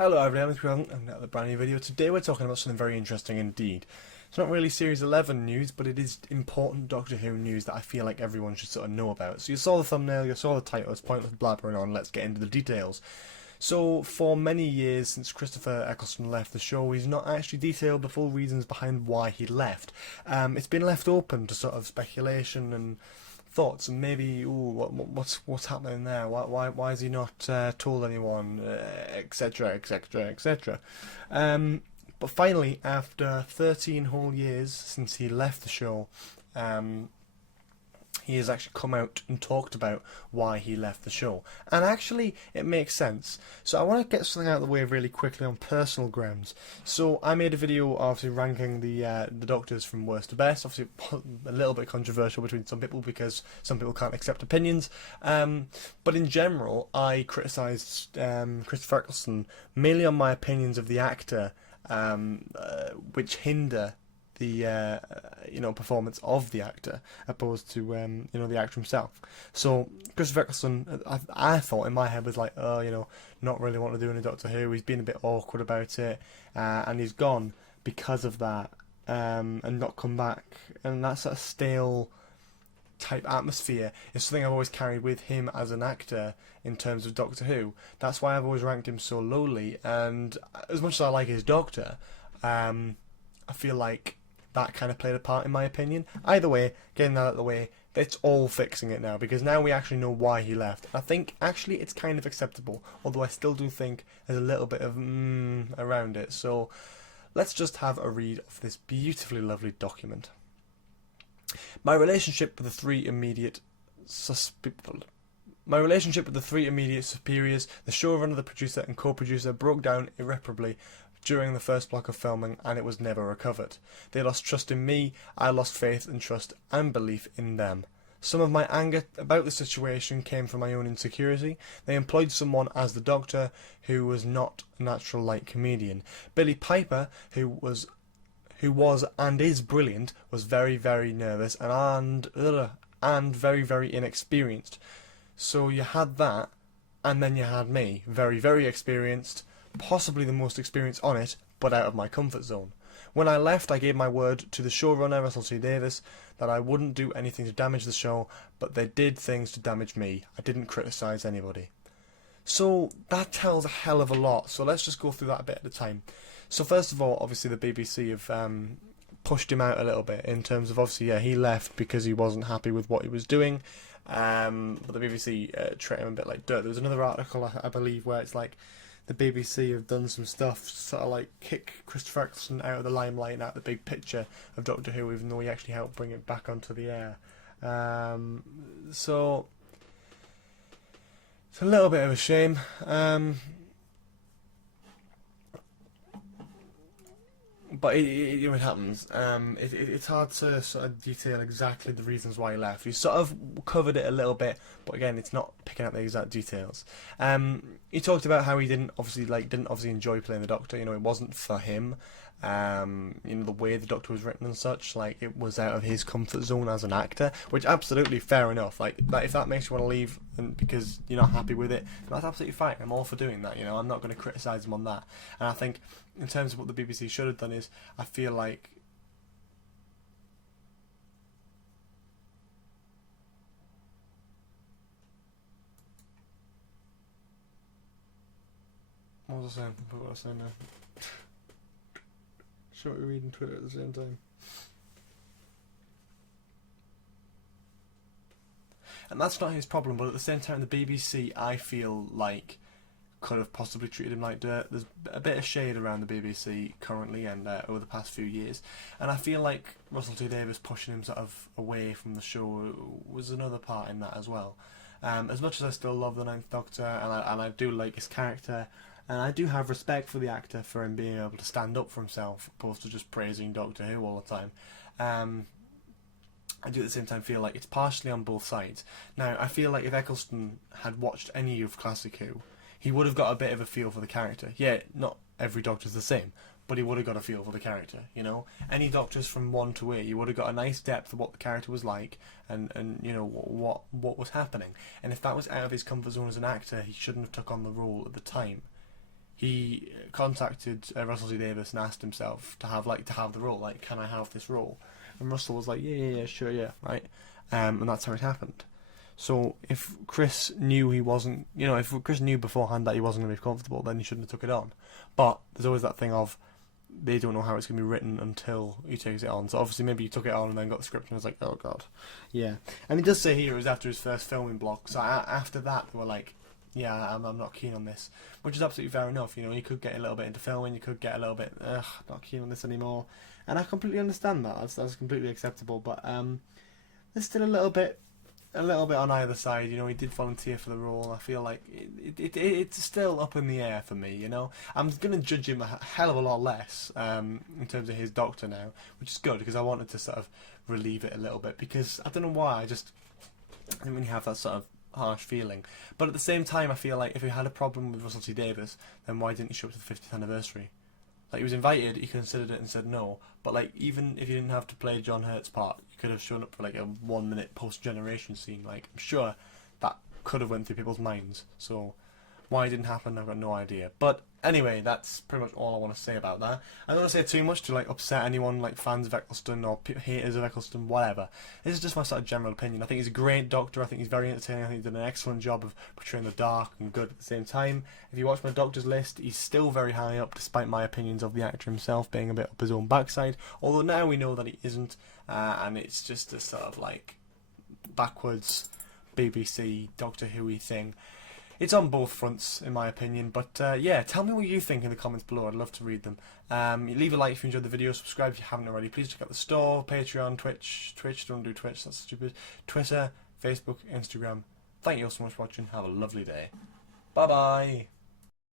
Hello everyone, I'm another brand new video. Today we're talking about something very interesting indeed. It's not really Series 11 news, but it is important Doctor Who news that I feel like everyone should sort of know about. So you saw the thumbnail, you saw the title, it's pointless blabbering on, let's get into the details. So for many years since Christopher Eccleston left the show, he's not actually detailed the full reasons behind why he left. It's been left open to sort of speculation and thoughts, and maybe what's happening there? Why is he not told anyone, etc., etc., etc. But finally, after 13 whole years since he left the show, he has actually come out and talked about why he left the show. And actually, it makes sense. So I want to get something out of the way really quickly on personal grounds. So I made a video obviously ranking the Doctors from worst to best. Obviously a little bit controversial between some people because some people can't accept opinions. But in general, I criticised Christopher Eccleston mainly on my opinions of the actor, which hinder the performance of the actor opposed to the actor himself. So Christopher Eccleston, I thought in my head was like, not really want to do any Doctor Who. He's been a bit awkward about it, and he's gone because of that, and not come back. And that sort of stale type atmosphere is something I've always carried with him as an actor in terms of Doctor Who. That's why I've always ranked him so lowly. And as much as I like his Doctor, I feel like that kind of played a part in my opinion. Either way, getting that out of the way, it's all fixing it now, because now we actually know why he left. I think actually it's kind of acceptable, although I still do think there's a little bit of around it. So let's just have a read of this beautifully lovely document. My relationship with the three immediate superiors, the showrunner, the producer and co-producer, broke down irreparably during the first block of filming, and it was never recovered. They lost trust in me, I lost faith and trust and belief in them. Some of my anger about the situation came from my own insecurity. They employed someone as the Doctor who was not a natural light comedian. Billy Piper, who was and is brilliant, was very, very nervous and very, very inexperienced. So you had that, and then you had me, very, very experienced, possibly the most experienced on it, but out of my comfort zone. When I left, I gave my word to the showrunner, Russell T Davies, that I wouldn't do anything to damage the show, but they did things to damage me. I didn't criticise anybody. So that tells a hell of a lot, so let's just go through that a bit at a time. So first of all, obviously the BBC have pushed him out a little bit in terms of, obviously, he left because he wasn't happy with what he was doing, but the BBC treated him a bit like dirt. There was another article, I believe, where it's like the BBC have done some stuff to sort of like kick Christopher Eccleston out of the limelight and out of the big picture of Doctor Who, even though he actually helped bring it back onto the air. So it's a little bit of a shame. But it happens. It's hard to sort of detail exactly the reasons why he left. He sort of covered it a little bit, but again, it's not picking up the exact details. He talked about how he didn't obviously enjoy playing the Doctor. It wasn't for him. The way the Doctor was written and such, like, it was out of his comfort zone as an actor, which absolutely fair enough. Like, that, if that makes you want to leave and because you're not happy with it, that's absolutely fine. I'm all for doing that. I'm not going to criticise him on that. And I think in terms of what the BBC should have done is, I feel like what was I saying? What was I saying now? Should we read Twitter at the same time? And that's not his problem, but at the same time, the BBC, I feel like, could have possibly treated him like dirt. There's a bit of shade around the BBC currently and over the past few years, and I feel like Russell T Davies pushing him sort of away from the show was another part in that as well. As much as I still love the Ninth Doctor, and I do like his character, and I do have respect for the actor for him being able to stand up for himself, opposed to just praising Doctor Who all the time. I do at the same time feel like it's partially on both sides. Now, I feel like if Eccleston had watched any of Classic Who, he would have got a bit of a feel for the character. Yeah, not every Doctor's the same, but he would have got a feel for the character, Any Doctors from 1 to 8, you would have got a nice depth of what the character was like and what was happening. And if that was out of his comfort zone as an actor, he shouldn't have took on the role at the time. he contacted Russell T Davies and asked himself to have the role. Like, can I have this role? And Russell was like, yeah, sure, yeah, right. And that's how it happened. So if Chris knew he wasn't, if Chris knew beforehand that he wasn't going to be comfortable, then he shouldn't have took it on. But there's always that thing of they don't know how it's going to be written until he takes it on. So obviously maybe he took it on and then got the script and was like, oh god. Yeah. And he does say here it was after his first filming block. So after that they were like, yeah, I'm not keen on this. Which is absolutely fair enough. You could get a little bit into filming, you could get a little bit, not keen on this anymore. And I completely understand that. That's completely acceptable. But there's still a little bit on either side. He did volunteer for the role. I feel like it's still up in the air for me. I'm going to judge him a hell of a lot less in terms of his Doctor now, which is good because I wanted to sort of relieve it a little bit, because I don't know why, I didn't really have that sort of harsh feeling. But at the same time, I feel like if he had a problem with Russell T Davies, then why didn't he show up to the 50th anniversary? Like, he was invited, he considered it and said no. But like, even if you didn't have to play John Hurt's part, you could have shown up for like a 1 minute post-generation scene. Like, I'm sure that could have went through people's minds. So why it didn't happen, I've got no idea. But anyway, that's pretty much all I want to say about that. I don't want to say too much to like upset anyone, like fans of Eccleston or haters of Eccleston, whatever. This is just my sort of general opinion. I think he's a great Doctor. I think he's very entertaining. I think he did an excellent job of portraying the dark and good at the same time. If you watch my Doctor's list, he's still very high up, despite my opinions of the actor himself being a bit up his own backside. Although now we know that he isn't, and it's just a sort of like backwards BBC Doctor Who-y thing. It's on both fronts, in my opinion. But yeah, tell me what you think in the comments below. I'd love to read them. Leave a like if you enjoyed the video. Subscribe if you haven't already. Please check out the store, Patreon, Twitch. Don't do Twitch, that's stupid. Twitter, Facebook, Instagram. Thank you all so much for watching. Have a lovely day. Bye-bye.